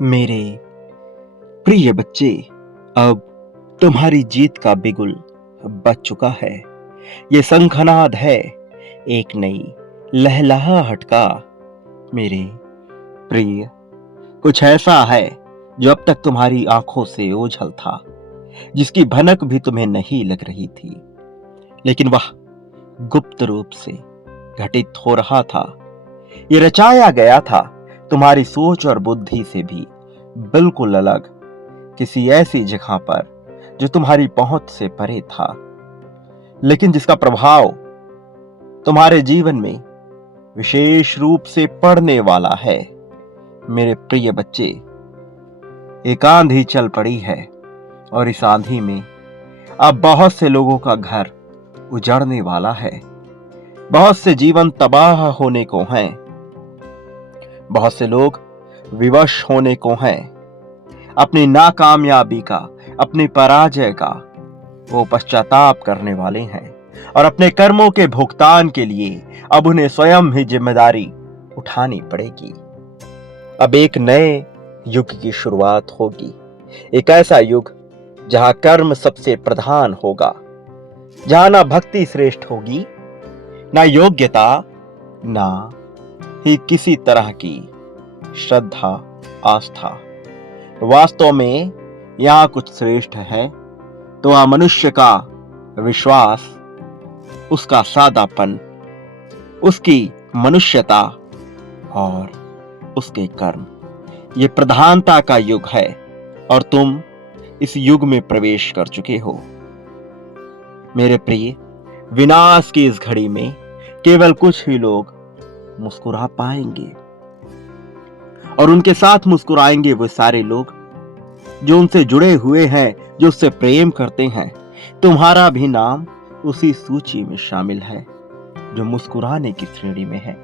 मेरे प्रिय बच्चे, अब तुम्हारी जीत का बिगुल बज चुका है। ये शंखनाद है एक नई लहलहाहट का। मेरे प्रिय, कुछ ऐसा है जो अब तक तुम्हारी आंखों से ओझल था, जिसकी भनक भी तुम्हें नहीं लग रही थी, लेकिन वह गुप्त रूप से घटित हो रहा था। ये रचाया गया था तुम्हारी सोच और बुद्धि से भी बिल्कुल अलग, किसी ऐसी जगह पर जो तुम्हारी पहुंच से परे था, लेकिन जिसका प्रभाव तुम्हारे जीवन में विशेष रूप से पड़ने वाला है। मेरे प्रिय बच्चे, एक आंधी चल पड़ी है और इस आंधी में अब बहुत से लोगों का घर उजड़ने वाला है। बहुत से जीवन तबाह होने को हैं। बहुत से लोग विवश होने को हैं। अपनी नाकामयाबी का, अपनी पराजय का वो पश्चाताप करने वाले हैं और अपने कर्मों के भुगतान के लिए अब उन्हें स्वयं ही जिम्मेदारी उठानी पड़ेगी। अब एक नए युग की शुरुआत होगी, एक ऐसा युग जहां कर्म सबसे प्रधान होगा, जहां ना भक्ति श्रेष्ठ होगी, ना योग्यता, ना ही किसी तरह की श्रद्धा आस्था। वास्तव में यहां कुछ श्रेष्ठ है तो वह मनुष्य का विश्वास, उसका सादापन, उसकी मनुष्यता और उसके कर्म। ये प्रधानता का युग है और तुम इस युग में प्रवेश कर चुके हो। मेरे प्रिय, विनाश की इस घड़ी में केवल कुछ ही लोग मुस्कुरा पाएंगे और उनके साथ मुस्कुराएंगे वो सारे लोग जो उनसे जुड़े हुए हैं, जो उससे प्रेम करते हैं। तुम्हारा भी नाम उसी सूची में शामिल है जो मुस्कुराने की श्रेणी में है,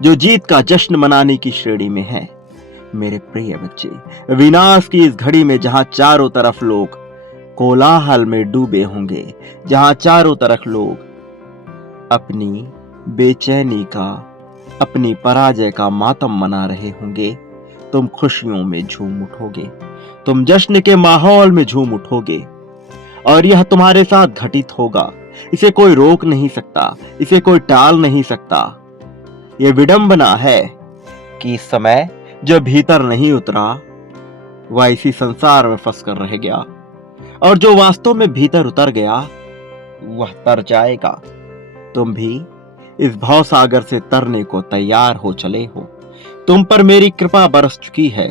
जो जीत का जश्न मनाने की श्रेणी में है। मेरे प्रिय बच्चे, विनाश की इस घड़ी में जहां चारों तरफ लोग कोलाहल में डूबे होंगे, जहां चारों तरफ लोग अपनी बेचैनी का, अपनी पराजय का मातम मना रहे होंगे, तुम खुशियों में झूम उठोगे, तुम जश्न के माहौल में झूम उठोगे और यह तुम्हारे साथ घटित होगा। इसे कोई रोक नहीं सकता, इसे कोई टाल नहीं सकता। यह विडंबना है कि इस समय जो भीतर नहीं उतरा वह इसी संसार में फंस कर रह गया, और जो वास्तव में भीतर उतर गया वह तर जाएगा। तुम भी इस भवसागर से तरने को तैयार हो चले हो। तुम पर मेरी कृपा बरस चुकी है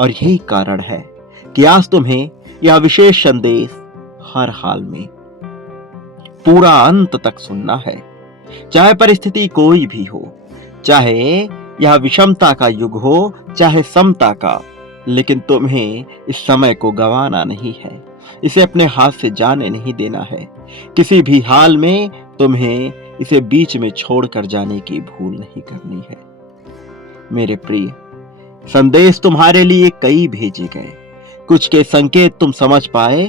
और यही कारण है कि आज तुम्हें यह विशेष संदेश हर हाल में पूरा अंत तक सुनना है। चाहे परिस्थिति कोई भी हो, चाहे यह विषमता का युग हो, चाहे समता का, लेकिन तुम्हें इस समय को गंवाना नहीं है। इसे अपने हाथ से जाने नहीं देना है। किसी भी हाल में तुम्हें इसे बीच में छोड़कर जाने की भूल नहीं करनी है। मेरे प्रिय, संदेश तुम्हारे लिए कई भेजे गए। कुछ के संकेत तुम समझ पाए,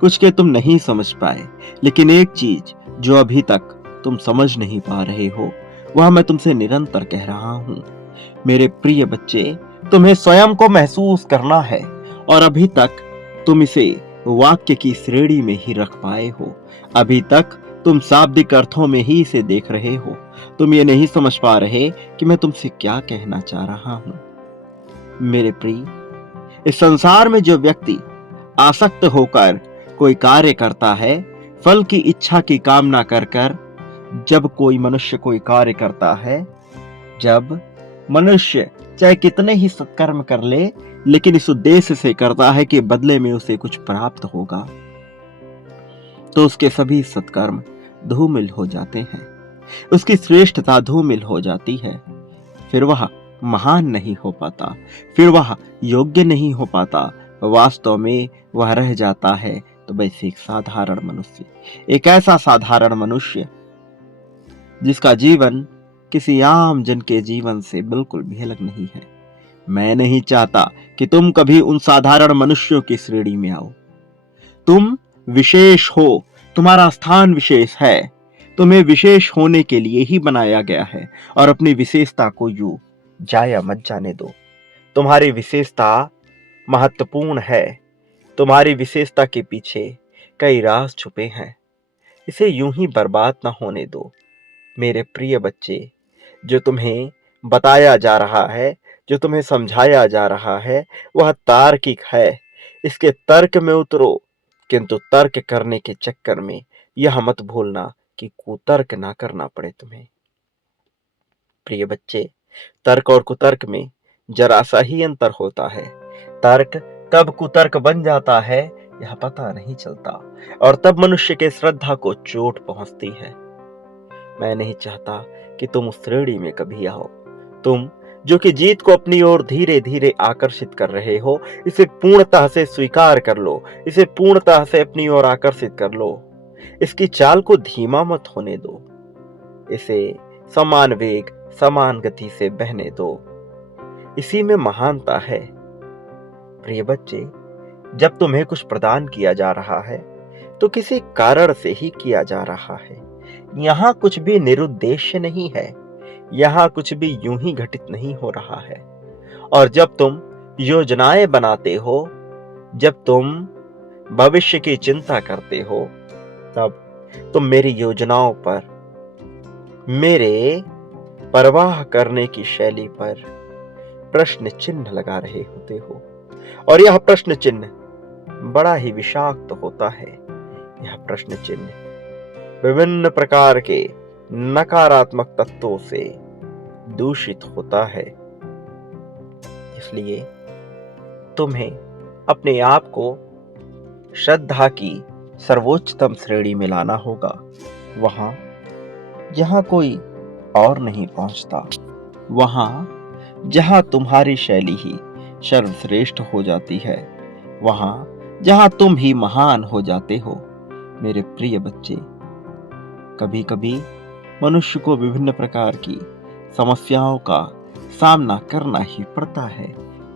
कुछ के तुम नहीं समझ पाए, लेकिन एक चीज जो अभी तक तुम समझ नहीं पा रहे हो वह मैं तुमसे निरंतर कह रहा हूं। मेरे प्रिय बच्चे, तुम्हें स्वयं को महसूस करना है और अभी तक तुम इसे वाक्य की श्रेणी में ही रख पाए हो। अभी तक तुम शाब्दिक अर्थों में ही इसे देख रहे हो। तुम ये नहीं समझ पा रहे कि मैं तुमसे क्या कहना चाह रहा हूं। मेरे प्रिय, इस संसार में जो व्यक्ति आसक्त होकर कोई कार्य करता है, फल की इच्छा की कामना कर कर जब कोई मनुष्य कोई कार्य करता है, जब मनुष्य चाहे कितने ही सत्कर्म कर ले, लेकिन इस उद्देश्य से करता है कि बदले में उसे कुछ प्राप्त होगा, तो उसके सभी सत्कर्म धूमिल हो जाते हैं। उसकी श्रेष्ठता धूमिल हो जाती है। फिर वह महान नहीं हो पाता, फिर वह योग्य नहीं हो पाता। वास्तव में वह रह जाता है तो वैसे एक साधारण मनुष्य, एक ऐसा साधारण मनुष्य जिसका जीवन किसी आम जन के जीवन से बिल्कुल भी अलग नहीं है। मैं नहीं चाहता कि तुम कभी उन साधारण मनुष्यों की श्रेणी में आओ। तुम विशेष हो, तुम्हारा स्थान विशेष है। तुम्हें विशेष होने के लिए ही बनाया गया है और अपनी विशेषता को यूं जाया मत जाने दो। तुम्हारी विशेषता महत्वपूर्ण है। तुम्हारी विशेषता के पीछे कई राज छुपे हैं। इसे यूं ही बर्बाद ना होने दो मेरे प्रिय बच्चे। जो तुम्हें बताया जा रहा है, जो तुम्हें समझाया जा रहा है, वह तार्किक है। इसके तर्क में उतरो, किंतु तर्क करने के चक्कर में यह मत भूलना कि कुतर्क ना करना पड़े तुम्हें। प्रिय बच्चे, तर्क और कुतर्क में जरा सा ही अंतर होता है। तर्क कब कुतर्क बन जाता है यह पता नहीं चलता, और तब मनुष्य के श्रद्धा को चोट पहुंचती है। मैं नहीं चाहता कि तुम उस श्रेणी में कभी आओ। तुम जो कि जीत को अपनी ओर धीरे धीरे आकर्षित कर रहे हो, इसे पूर्णतः से स्वीकार कर लो। इसे पूर्णतः से अपनी ओर आकर्षित कर लो। इसकी चाल को धीमा मत होने दो। इसे समान वेग, समान गति से बहने दो। इसी में महानता है। प्रिय बच्चे, जब तुम्हें कुछ प्रदान किया जा रहा है तो किसी कारण से ही किया जा रहा है। यहाँ कुछ भी निरुद्देश्य नहीं है। यहाँ कुछ भी यूं ही घटित नहीं हो रहा है। और जब तुम योजनाएं बनाते हो, जब तुम भविष्य की चिंता करते हो, तब तुम मेरी योजनाओं पर, मेरे परवाह करने की शैली पर प्रश्न चिन्ह लगा रहे होते हो। और यह प्रश्न चिन्ह बड़ा ही विषाक्त होता है। यह प्रश्न चिन्ह विभिन्न प्रकार के नकारात्मक तत्वों से दूषित होता है। इसलिए तुम्हें अपने आप को श्रद्धा की सर्वोच्चतम श्रेणी में लाना होगा, वहां जहां कोई और नहीं पहुंचता, वहां जहां तुम्हारी शैली ही सर्वश्रेष्ठ हो जाती है, वहां जहां तुम ही महान हो जाते हो। मेरे प्रिय बच्चे, कभी कभी मनुष्य को विभिन्न प्रकार की समस्याओं का सामना करना ही पड़ता है।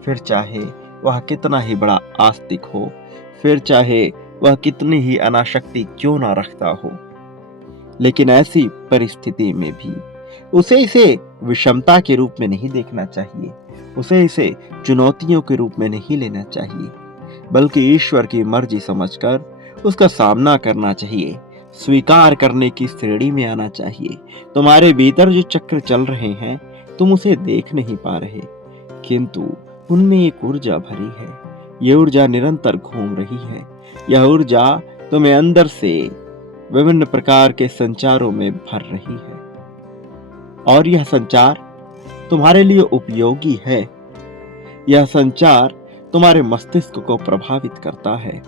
फिर चाहे वह कितना ही बड़ा आस्तिक हो, फिर चाहे वह कितनी ही अनासक्ति क्यों ना रखता हो, लेकिन ऐसी परिस्थिति में भी उसे इसे विषमता के रूप में नहीं देखना चाहिए। उसे इसे चुनौतियों के रूप में नहीं लेना चाहिए, बल्कि ईश्वर की मर्जी समझकर उसका सामना करना चाहिए। स्वीकार करने की श्रेणी में आना चाहिए। तुम्हारे भीतर जो चक्र चल रहे हैं, तुम उसे देख नहीं पा रहे, किंतु उनमें एक ऊर्जा भरी है। यह ऊर्जा निरंतर घूम रही है। यह ऊर्जा तुम्हें अंदर से विभिन्न प्रकार के संचारों में भर रही है, और यह संचार तुम्हारे लिए उपयोगी है। यह संचार तुम्हारे मस्तिष्क को प्रभावित करता है।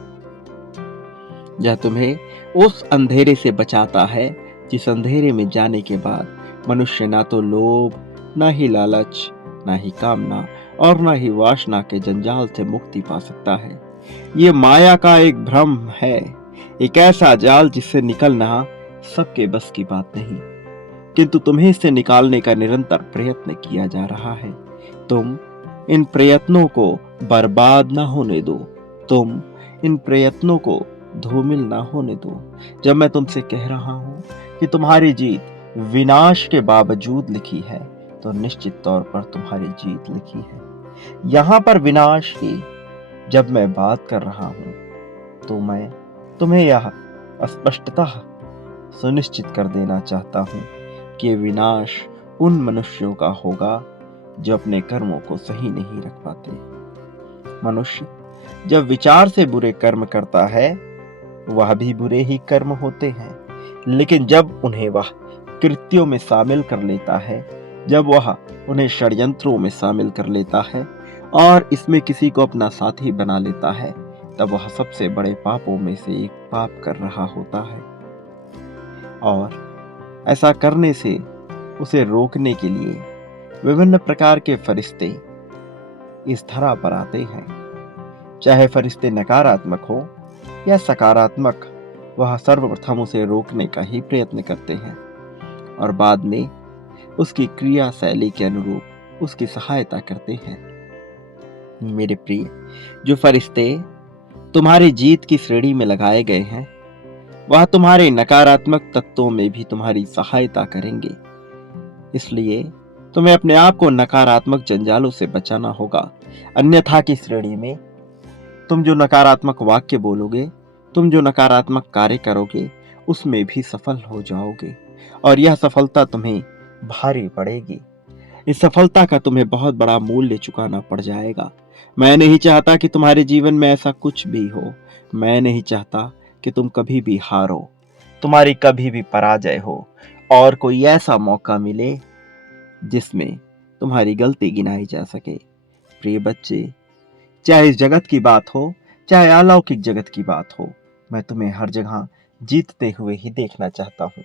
यह तुम्हें उस अंधेरे से बचाता है जिस अंधेरे में जाने के बाद मनुष्य ना तो लोभ, ना ही लालच, ना ही कामना और ना ही वासना के जंजाल से मुक्ति पा सकता है। ये माया का एक भ्रम है, एक ऐसा जाल जिससे निकलना सबके बस की बात नहीं, किंतु तुम्हें इससे निकालने का निरंतर प्रयत्न किया जा रहा है। तुम इन प्रयत्नों को बर्बाद ना होने दो। तुम इन प्रयत्नों को धूमिल ना होने दो। जब मैं तुमसे कह रहा हूं कि तुम्हारी जीत विनाश के बावजूद लिखी है, तो निश्चित तौर पर तुम्हारी जीत लिखी है। यहां पर विनाश की जब मैं बात कर रहा हूं, तो मैं तुम्हें यह स्पष्टतः सुनिश्चित कर देना चाहता हूं कि विनाश उन मनुष्यों का होगा जो अपने कर्मों को सही नहीं रख पाते। मनुष्य जब विचार से बुरे कर्म करता है, वह भी बुरे ही कर्म होते हैं, लेकिन जब उन्हें वह कृत्यों में शामिल कर लेता है, जब वह उन्हें षड्यंत्रों में शामिल कर लेता है और इसमें किसी को अपना साथी बना लेता है, तब वह सबसे बड़े पापों में से एक पाप कर रहा होता है। और ऐसा करने से उसे रोकने के लिए विभिन्न प्रकार के फरिश्ते इस धरा पर आते हैं। चाहे फरिश्ते नकारात्मक हो या सकारात्मक, वह सर्वप्रथम उसे रोकने का ही प्रयत्न करते हैं और बाद में उसकी क्रिया शैली के अनुरूप उसकी सहायता करते हैं। मेरे प्रिय, जो फरिश्ते तुम्हारी जीत की श्रेणी में लगाए गए हैं, वह तुम्हारे नकारात्मक तत्वों में भी तुम्हारी सहायता करेंगे। इसलिए तुम्हें अपने आप को नकारात्मक जंजालों से बचाना होगा। अन्यथा की श्रेणी में तुम जो नकारात्मक वाक्य बोलोगे, तुम जो नकारात्मक कार्य करोगे, उसमें भी सफल हो जाओगे और यह सफलता तुम्हें भारी पड़ेगी। इस सफलता का तुम्हें बहुत बड़ा मूल्य चुकाना पड़ जाएगा। मैं नहीं चाहता कि तुम्हारे जीवन में ऐसा कुछ भी हो। मैं नहीं चाहता कि तुम कभी भी हारो, तुम्हारी कभी भी पराजय हो और कोई ऐसा मौका मिले जिसमें तुम्हारी गलती गिनाई जा सके। प्रिय बच्चे, चाहे इस जगत की बात हो, चाहे अलौकिक जगत की बात हो, मैं तुम्हें हर जगह जीतते हुए ही देखना चाहता हूँ।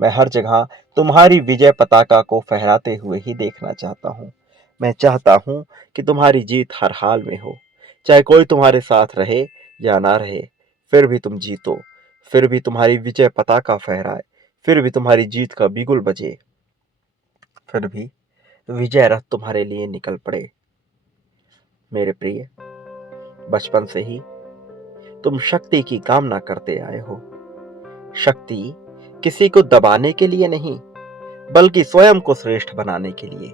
मैं हर जगह तुम्हारी विजय पताका को फहराते हुए ही देखना चाहता हूँ। मैं चाहता हूँ कि तुम्हारी जीत हर हाल में हो, चाहे कोई तुम्हारे साथ रहे या ना रहे, फिर भी तुम जीतो, फिर भी तुम्हारी विजय पताका फहराए, फिर भी तुम्हारी जीत का बिगुल बजे, फिर भी विजय रथ तुम्हारे लिए निकल पड़े। मेरे प्रिय, बचपन से ही तुम शक्ति की कामना करते आए हो। शक्ति किसी को दबाने के लिए नहीं, बल्कि स्वयं को श्रेष्ठ बनाने के लिए।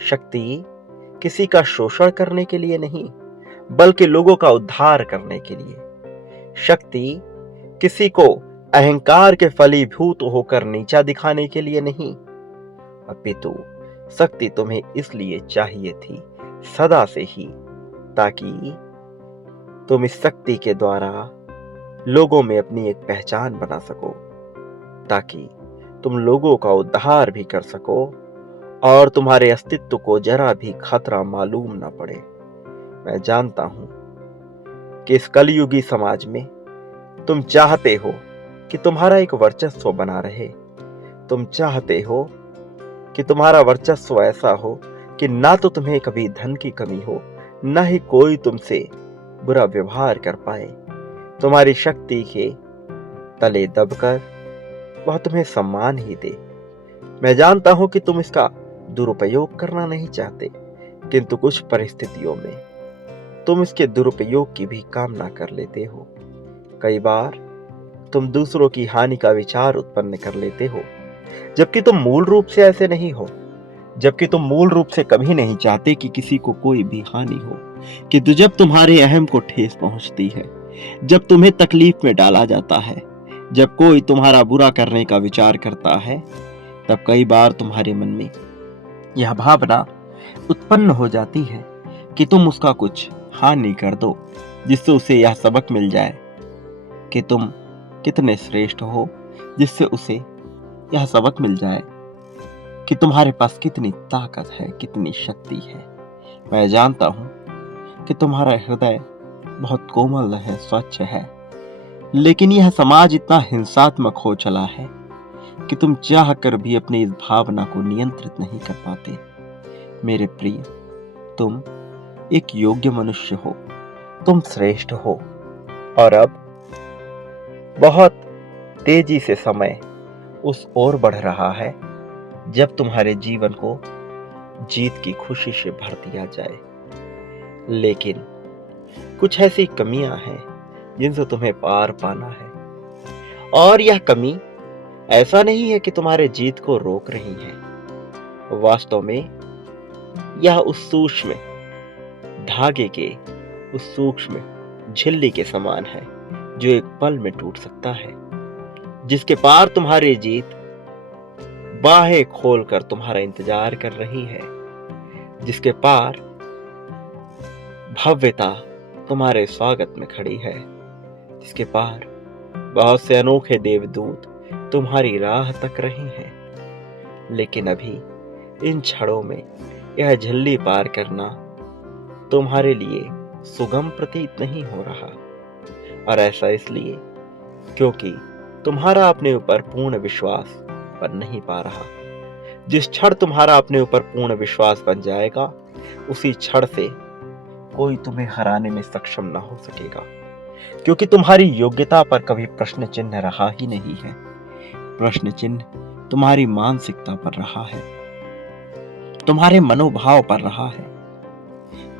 शक्ति किसी का शोषण करने के लिए नहीं, बल्कि लोगों का उद्धार करने के लिए। शक्ति किसी को अहंकार के फलीभूत होकर नीचा दिखाने के लिए नहीं, अपितु शक्ति तुम्हें इसलिए चाहिए थी सदा से ही, ताकि तुम इस शक्ति के द्वारा लोगों में अपनी एक पहचान बना सको, ताकि तुम लोगों का उद्धार भी कर सको और तुम्हारे अस्तित्व को जरा भी खतरा मालूम न पड़े। मैं जानता हूं कि इस कलयुगी समाज में तुम चाहते हो कि तुम्हारा एक वर्चस्व बना रहे। तुम चाहते हो कि तुम्हारा वर्चस्व ऐसा हो कि ना तो तुम्हें कभी धन की कमी हो, ना ही कोई तुमसे बुरा व्यवहार कर पाए। तुम्हारी शक्ति के तले दबकर वह तुम्हें सम्मान ही दे। मैं जानता हूं कि तुम इसका दुरुपयोग करना नहीं चाहते, किंतु कुछ परिस्थितियों में तुम इसके दुरुपयोग की भी कामना कर लेते हो। कई बार तुम दूसरों की हानि का विचार उत्पन्न कर लेते हो, जबकि तुम मूल रूप से ऐसे नहीं हो। जबकि तुम मूल रूप से कभी नहीं चाहते कि किसी को कोई भी हानि हो, किंतु जब तुम्हारे अहम को ठेस पहुंचती है, जब तुम्हें तकलीफ में डाला जाता है, जब कोई तुम्हारा बुरा करने का विचार करता है, तब कई बार तुम्हारे मन में यह भावना उत्पन्न हो जाती है कि तुम उसका कुछ हानि कर दो, जिससे उसे यह सबक मिल जाए कि तुम कितने श्रेष्ठ हो, जिससे उसे यह सबक मिल जाए कि तुम्हारे पास कितनी ताकत है, कितनी शक्ति है। मैं जानता हूं कि तुम्हारा हृदय बहुत कोमल है, स्वच्छ है, लेकिन यह समाज इतना हिंसात्मक हो चला है कि तुम चाह कर भी अपनी इस भावना को नियंत्रित नहीं कर पाते। मेरे प्रिय, तुम एक योग्य मनुष्य हो, तुम श्रेष्ठ हो और अब बहुत तेजी से समय उस ओर बढ़ रहा है जब तुम्हारे जीवन को जीत की खुशी से भर दिया जाए। लेकिन कुछ ऐसी कमियां हैं जिनसे तुम्हें पार पाना है, और यह कमी ऐसा नहीं है कि तुम्हारे जीत को रोक रही है। वास्तव में यह उस सूक्ष्म धागे के, उस सूक्ष्म झिल्ली के समान है जो एक पल में टूट सकता है, जिसके पार तुम्हारी जीत बाहें खोलकर तुम्हारा इंतजार कर रही है, जिसके पार भव्यता तुम्हारे स्वागत में खड़ी है, जिसके पार बहुत से अनोखे देवदूत तुम्हारी राह तक रहे हैं। लेकिन अभी इन क्षणों में यह झिल्ली पार करना तुम्हारे लिए सुगम प्रतीत नहीं हो रहा, और ऐसा इसलिए क्योंकि तुम्हारा अपने ऊपर पूर्ण विश्वास बन नहीं पा रहा। जिस क्षण तुम्हारा अपने ऊपर पूर्ण विश्वास बन जाएगा, उसी क्षण से कोई तुम्हें हराने में सक्षम ना हो सकेगा, क्योंकि तुम्हारी योग्यता पर कभी प्रश्न चिन्ह रहा ही नहीं है। प्रश्न चिन्ह तुम्हारी मानसिकता पर रहा है, तुम्हारे मनोभाव पर रहा है।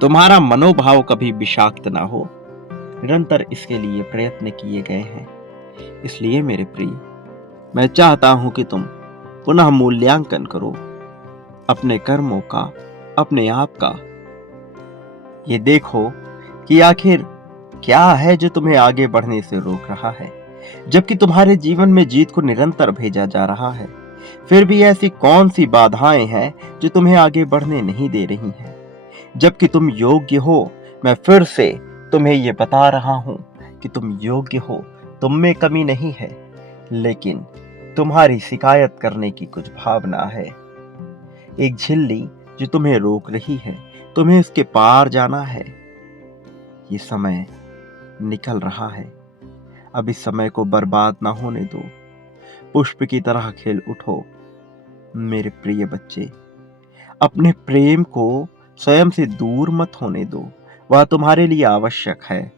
तुम्हारा मनोभाव कभी विषाक्त ना हो, निरंतर इसके लिए प्रयत्न किए गए हैं। इसलिए मेरे प्रिय, मैं चाहता हूं कि तुम पुनः मूल्यांकन करो अपने कर्मों का, अपने आप का, ये देखो कि आखिर क्या है जो तुम्हें आगे बढ़ने से रोक रहा है, जबकि तुम्हारे जीवन में जीत को निरंतर भेजा जा रहा है। फिर भी ऐसी कौन सी बाधाएं हैं जो तुम्हें आगे बढ़ने नहीं दे रही हैं, जबकि तुम योग्य हो। मैं फिर से तुम्हें ये बता रहा हूं कि तुम योग्य हो, तुम में कमी नहीं है, लेकिन तुम्हारी शिकायत करने की कुछ भावना है। एक झिल्ली जो तुम्हें रोक रही है, तुम्हें उसके पार जाना है। ये समय निकल रहा है, अब इस समय को बर्बाद ना होने दो। पुष्प की तरह खिल उठो मेरे प्रिय बच्चे। अपने प्रेम को स्वयं से दूर मत होने दो। वह तुम्हारे लिए आवश्यक है,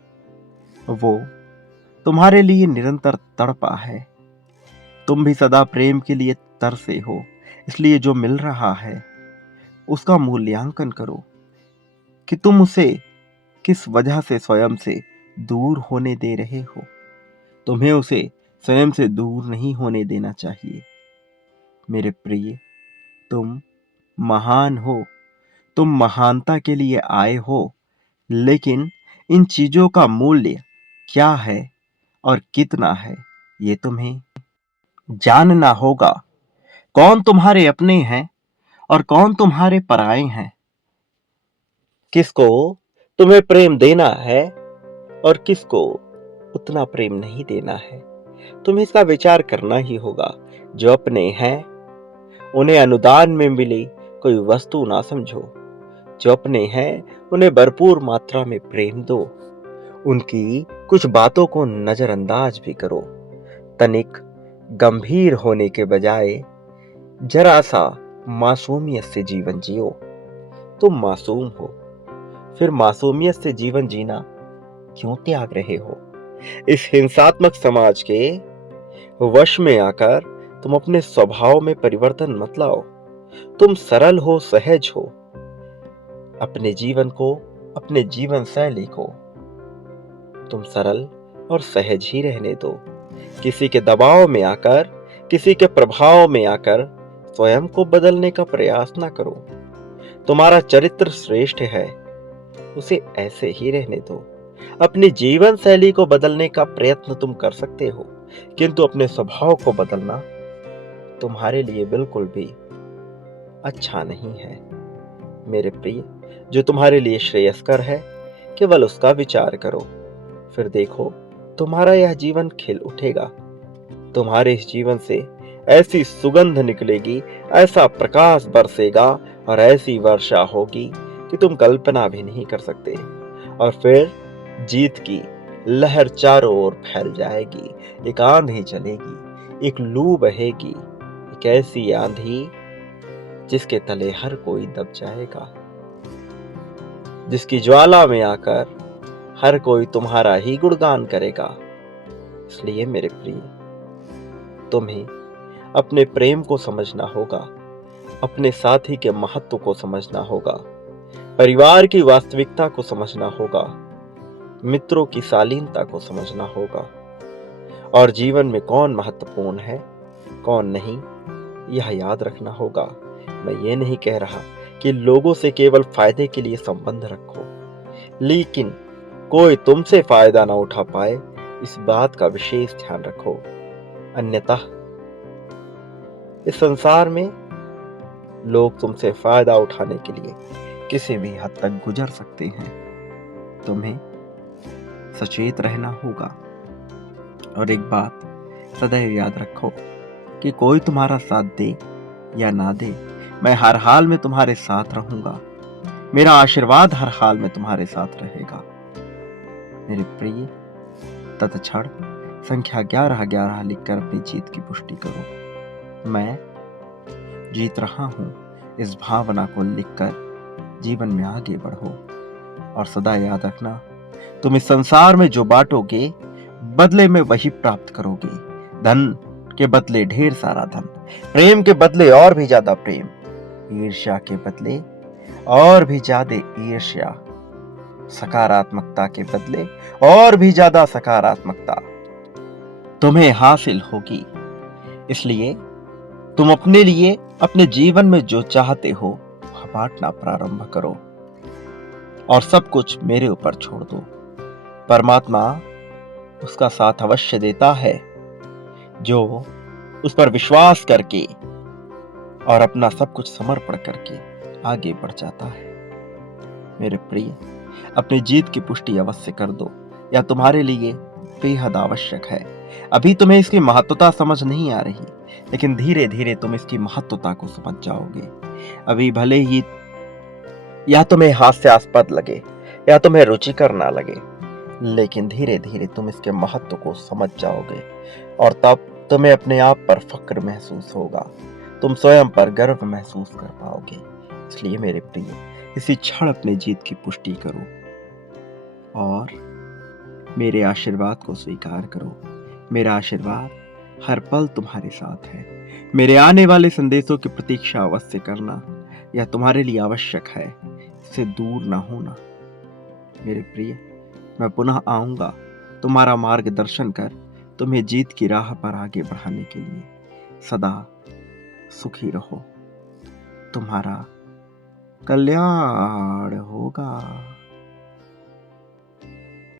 वो तुम्हारे लिए निरंतर तड़पा है। तुम भी सदा प्रेम के लिए तरसे हो, इसलिए जो मिल रहा है उसका मूल्यांकन करो कि तुम उसे किस वजह से स्वयं से दूर होने दे रहे हो। तुम्हें उसे स्वयं से दूर नहीं होने देना चाहिए। मेरे प्रिय, तुम महान हो, तुम महानता के लिए आए हो, लेकिन इन चीजों का मूल्य क्या है और कितना है, ये तुम्हें जानना होगा। कौन तुम्हारे अपने हैं और कौन तुम्हारे पराए हैं, किसको तुम्हें प्रेम देना है और किसको उतना प्रेम नहीं देना है। तुम्हें इसका विचार करना ही होगा। जो अपने हैं उन्हें अनुदान में मिली कोई वस्तु ना समझो। जो अपने हैं उन्हें भरपूर मात्रा में प्रेम दो। उनकी कुछ बातों को नजरअंदाज भी करो। तनिक गंभीर होने के बजाय जरा सा मासूमियत से जीवन जियो। तुम मासूम हो, फिर मासूमियत से जीवन जीना क्यों त्याग रहे हो। इस हिंसात्मक समाज के वश में आकर तुम अपने स्वभाव में परिवर्तन मत लाओ। तुम सरल हो, सहज हो। अपने जीवन को, अपने जीवन शैली को तुम सरल और सहज ही रहने दो। किसी के दबाव में आकर, किसी के प्रभाव में आकर स्वयं को बदलने का प्रयास ना करो। तुम्हारा चरित्र श्रेष्ठ है, उसे ऐसे ही रहने दो। अपनी जीवन शैली को बदलने का प्रयत्न तुम कर सकते हो, किंतु अपने स्वभाव को बदलना तुम्हारे लिए बिल्कुल भी अच्छा नहीं है। मेरे प्रिय, जो तुम्हारे लिए श्रेयस्कर है केवल उसका विचार करो। फिर देखो तुम्हारा यह जीवन खिल उठेगा। तुम्हारे इस जीवन से ऐसी सुगंध निकलेगी, ऐसा प्रकाश बरसेगा और ऐसी वर्षा होगी कि तुम कल्पना भी नहीं कर सकते। और फिर जीत की लहर चारों ओर फैल जाएगी। एक आंधी चलेगी, एक लू बहेगी, एक ऐसी आंधी जिसके तले हर कोई दब जाएगा, जिसकी ज्वाला में आकर हर कोई तुम्हारा ही गुणगान करेगा। इसलिए मेरे प्रिय, तुम्हें अपने प्रेम को समझना होगा, अपने साथी के महत्व को समझना होगा, परिवार की वास्तविकता को समझना होगा, मित्रों की शालीनता को समझना होगा, और जीवन में कौन महत्वपूर्ण है कौन नहीं, यह याद रखना होगा। मैं ये नहीं कह रहा कि लोगों से केवल फायदे के लिए संबंध रखो, लेकिन कोई तुमसे फायदा ना उठा पाए, इस बात का विशेष ध्यान रखो। अन्यथा इस संसार में लोग तुमसे फायदा उठाने के लिए किसी भी हद तक गुजर सकते हैं। तुम्हें सचेत रहना होगा। और एक बात सदैव याद रखो कि कोई तुम्हारा साथ दे या ना दे, मैं हर हाल में तुम्हारे साथ रहूंगा। मेरा आशीर्वाद हर हाल में तुम्हारे साथ रहेगा। मेरे प्रिय, तत्क्षण संख्या 1111 लिखकर अपनी जीत की पुष्टि करो। मैं जीत रहा हूं, इस भावना को लिखकर जीवन में आगे बढ़ो। और सदा याद रखना, तुम इस संसार में जो बांटोगे बदले में वही प्राप्त करोगे। धन के बदले ढेर सारा धन, प्रेम के बदले और भी ज्यादा प्रेम, ईर्ष्या के बदले और भी ज्यादा ईर्ष्या, सकारात्मकता के बदले और भी ज्यादा सकारात्मकता तुम्हें हासिल होगी। इसलिए तुम अपने लिए, अपने जीवन में जो चाहते हो वह बांटना प्रारंभ करो। और सब कुछ मेरे ऊपर छोड़ दो। परमात्मा उसका साथ अवश्य देता है जो उस पर विश्वास करके और अपना सब कुछ समर्पण करके आगे बढ़ जाता है। मेरे प्रिय, अपनी जीत की पुष्टि अवश्य कर दो, यह तुम्हारे लिए बेहद आवश्यक है। अभी तुम्हें इसकी महत्वता समझ नहीं आ रही, लेकिन धीरे धीरे तुम इसकी महत्वता को समझ जाओगे। अभी भले ही या तुम्हें हास्यास्पद लगे या तुम्हें रुचिकर ना लगे, लेकिन धीरे धीरे तुम इसके महत्व को समझ जाओगे और तब तुम्हें अपने आप पर फक्र महसूस होगा। तुम स्वयं पर गर्व महसूस कर पाओगे। इसलिए मेरे प्रिय, इसी क्षण अपनी जीत की पुष्टि करो और मेरे आशीर्वाद को स्वीकार करो। मेरा आशीर्वाद हर पल तुम्हारे साथ है। मेरे आने वाले संदेशों की प्रतीक्षा अवश्य करना, यह तुम्हारे लिए आवश्यक है। इससे दूर ना होना। मेरे प्रिय, मैं पुनः आऊंगा तुम्हारा मार्गदर्शन कर तुम्हें जीत की राह पर आगे बढ़ाने के लिए। सदा सुखी रहो, तुम्हारा कल्याण होगा।